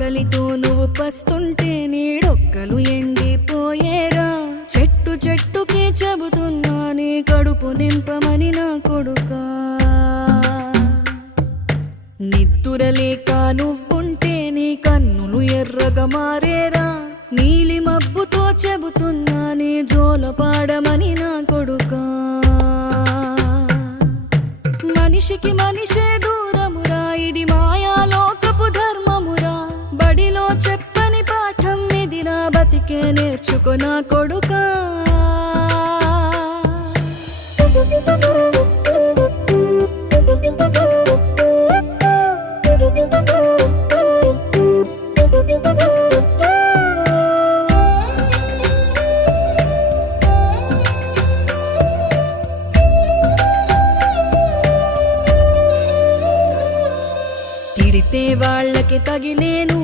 ఆకలితో నువ్వు పస్తుంటే నీడొక్కలు ఎండిపోయేరా. చెట్టు చెట్టుకే చెబుతున్నా నీ కడుపు నింపమని నా కొడుకా. నిద్దురలేక నువ్వుంటే నీ కన్నులు ఎర్రగా మారేరా. నీలి మబ్బుతో చెబుతున్నా నీ జోలపాడమని నా కొడుకా. మనిషికి మనిషే దూరమురా, ఇది మాయాలోకపు ధర్మమురా. బడిలో చెప్పని పాఠం ఇదిరా, బతికే నేర్చుకో నా కొడుకా. తిడితే వాళ్ళకి తగిలేను